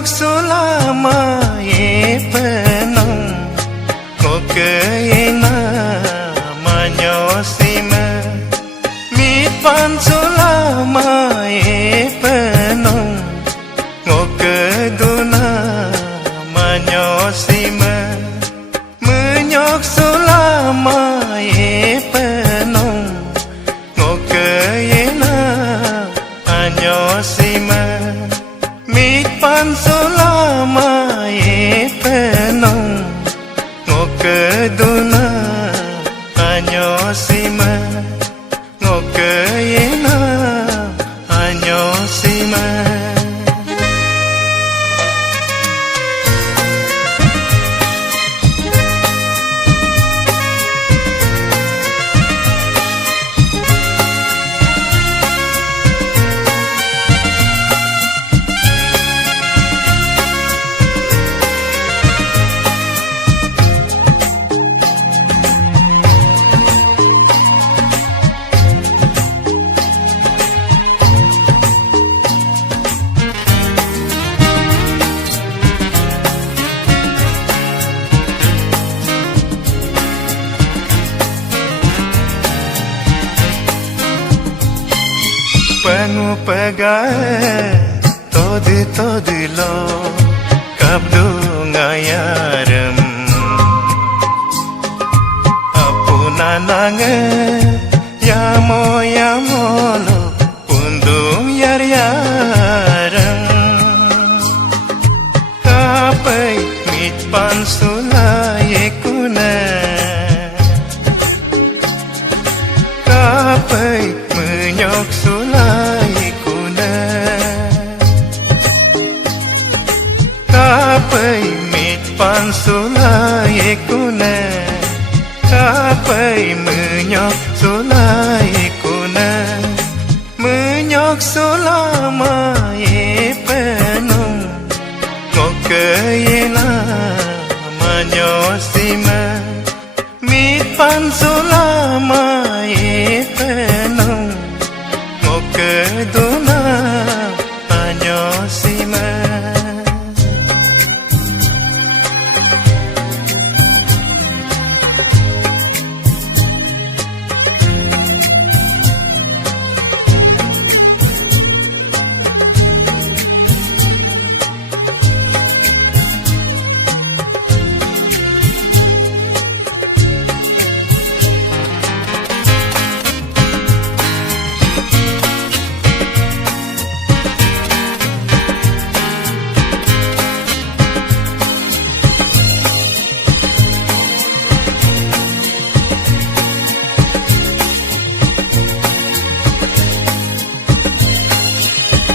menyok sulama ye penong ngoke ina manyosima mitpan sulama ye penong ngoke duna manyosima menyok sulama ye penong ngoke ina manyosima mitpan sulama ye penong ngoke duna anyosima ngoke ina anyosima Pengu pegai todi lo kabdu ngayarem apuna nange yamo lo pundung yar yarem kapai mitpan sulai kuna kapai menyok sulai kuna kapai mitpan sulai kuna kapai menyok sulai kuna menyok sulama ye penong ngoke ina manyosima mitpan sulama ye penong ngoke duna anyosima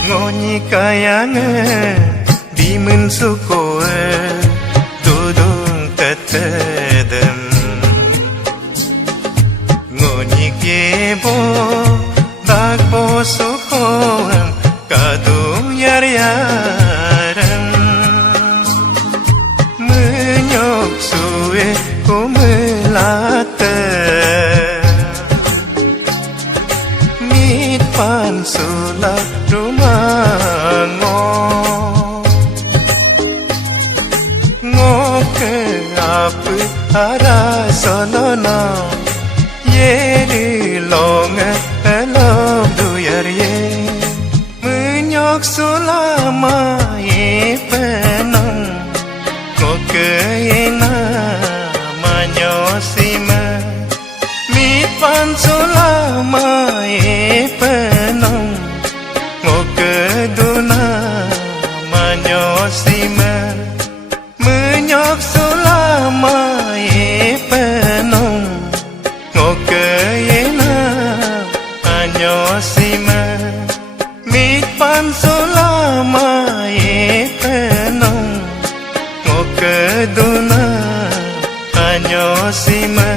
ngonyi kayange di men sukoe tudung tetedem ngonyi kebo dagbo sukoem kadung yar yarem menyok suwe kumelate mitpan sulak rumah ngoke apa arah sonona ye longe elom duyar ye menyok sulama ye penong ngoke ina manyosima mitpan sulama ye penong ngoke duna manyosima menyok sulama ye penong ngoke ina anyosima mitpan sulama ye penong ngoke duna anyosima